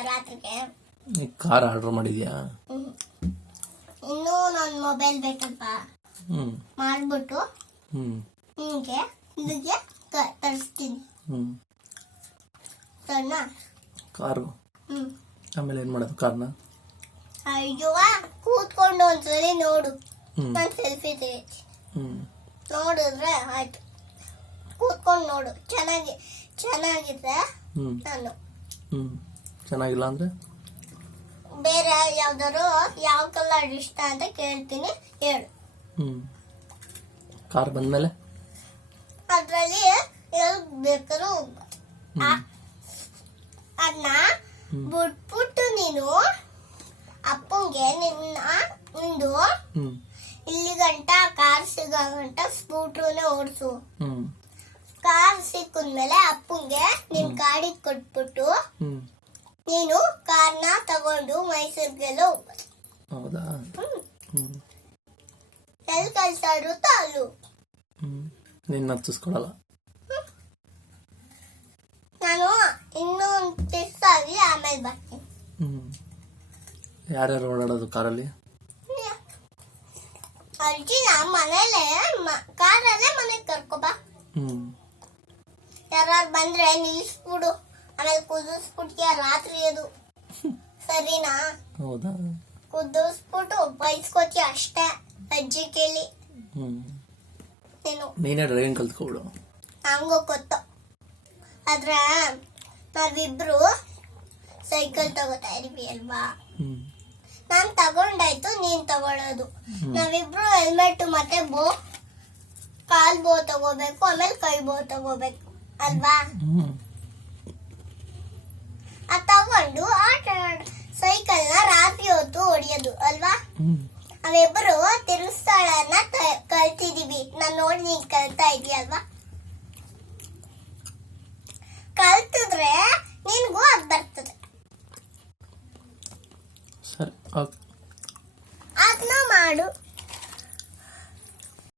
ರಾತ್ರಿಗೆ. ನೀ car order ಮಾಡಿದ್ಯಾ? ಇನ್ನೂ ನನ್ನ ಮೊಬೈಲ್ ಬೇಕಪ್ಪ ಹ್ಮ್. ಮಾಡ್ಬಿಟ್ಟು ಹ್ಞೂ ನಿಮಗೆ ಕ- ತರಿಸ್ತೀನಿ. ಹ್ಞೂ ಸಣ್ಣ ಕಾರು ಹ್ಮ್. ಆಮೇಲೆ ಏನು ಮಾಡೋದು ಕಾರ್ನ ಅಯ್ಯೋ ಕೂತ್ಕೊಂಡು ಒಂದ್ಸಲಿ ನೋಡು. ನಾನು ಸೆಲ್ಫಿ ತೆಗಿತೀನಿ. ಹ್ಞೂ ನೋಡಿದ್ರೆ ಆಯ್ತು. ಕೂತ್ಕೊಂಡು ನೋಡು. ಚೆನ್ನಾಗಿ ಚೆನ್ನಾಗಿದ್ರೆ ನಾನು ಹ್ಞೂ ಚೆನ್ನಾಗಿಲ್ಲ ಅಂದ್ರೆ? ಬೇರೆ ಯಾವ್ದಾರು ಯಾವ ಕಲರ್ ಇಷ್ಟ ಅಂತ ಕೇಳ್ತೀನಿ ಹೇಳು. ಹ್ಞೂ ಕಾರ್ ಬಂದಮೇಲೆ? ಅದ್ರಲ್ಲಿ ಬೇಕಾದ್ರೂ ಹೋಗ್ಬೋದು. ಅದನ್ನ ಬಿಟ್ಬಿಟ್ಟು ನೀನು ಅಪ್ಪಂಗೆ ನಿನ್ನ ನಿಂದು ಹ್ಞೂ ಇಲ್ಲಿ ಗಂಟ ಕಾರ್ ಸಿಗೋ ಗಂಟ ಸ್ಕೂಟ್ರೂನೇ ಓಡಿಸು. ಹ್ಞೂ ಕಾರ್ ಸಿಕ್ಕಿದ್ಮೇಲೆ ಅಪ್ಪಂಗೆ ನಿನ್ ಗಾಡಿ ಕೊಟ್ಬಿಟ್ಟು ಹ್ಞೂ ನೀನು ಕಾರ್ನ ತಗೊಂಡು ಮೈಸೂರಿಗೆ ಹೋಗ್ಬೋದು ಹೌದಾ? ಹ್ಮ್. ಎಲ್ಲಿ ಕೆಲಸ ಇರುತ್ತೋ ಅಲ್ಲೂ. ಹ್ಞೂ ನಿನ್ನ ಹತ್ತಿಸ್ಕೊಳಲ್ಲ ನಾನು ಇನ್ನೂ ಒಂದು ಆಗಿ ಆಮೇಲೆ ಬರ್ತೀನಿ. ಹ್ಮ್. ಯಾರ್ಯಾರು ಓಡಾಡೋದು ಕಾರಲ್ಲಿ? ಅಜ್ಜಿ ನಮ್ಮ ಮನೇಲೆ ಮ- ಕಾರಲ್ಲೇ ಮನೆಗೆ ಕರ್ಕೊಬಾ ಹ್ಞೂ ಯಾರು ಬಂದ್ರೆ ನಿಲ್ಸ್ಬಿಡು. ಆಮೇಲೆ ಕುದಿಸ್ಬಿಡ್ತೀಯ ರಾತ್ರಿ ಅದು. ಸರಿನಾ? ಹೌದಾ? ಕುದಿಸ್ಬಿಟ್ಟು ಬೈಸ್ಕೊತೀಯ ಅಷ್ಟೇ ಅಜ್ಜಿ ಕೇಳಿ. ನೀನು ನೀನೇ ಡ್ರೈವಿಂಗ್ ಕಲ್ತ್ಕೊಬಿಡು ಹಂಗೋ ಗೊತ್ತು. ಆದ್ರೆ ನಾವಿಬ್ರು ಸೈಕಲ್ ತಗೋತಾ ಇದೀವಿ ಅಲ್ವಾ? ನಾನ್ ತಗೊಂಡಾಯ್ತು ನೀನ್ ತಗೊಳ್ಳೋದು. ನಾವಿಬ್ರು ಹೆಲ್ಮೆಟ್ ಮತ್ತೆ ಬೋ ಕಾಲ್ ಬೋ ತಗೋಬೇಕು ಆಮೇಲೆ ಕೈ ಬೋ ತಗೋಬೇಕು. ಅಲ್ವಾ? ತಗೊಂಡು ಆಟ ಸೈಕಲ್ನ ರಾತ್ರಿ ಹೊತ್ತು ಹೊಡೆಯೋದು ಅಲ್ವಾ? ಅವಿಬ್ಬರು ತಿರುಗಿಸ್ತಾಳನ್ನ ಕಲ್ತಿದೀವಿ. ನಾನ್ ನೋಡಿ ನೀನ್ ಕಲ್ತಾ ಇದೀಯಲ್ವಾ ಕಲ್ತಿದ್ರೆ ನಿನ್ಗೂ ಅದ್ ಬರ್ತದೆ. ಸರಿ ಅದನ್ನ ಮಾಡು.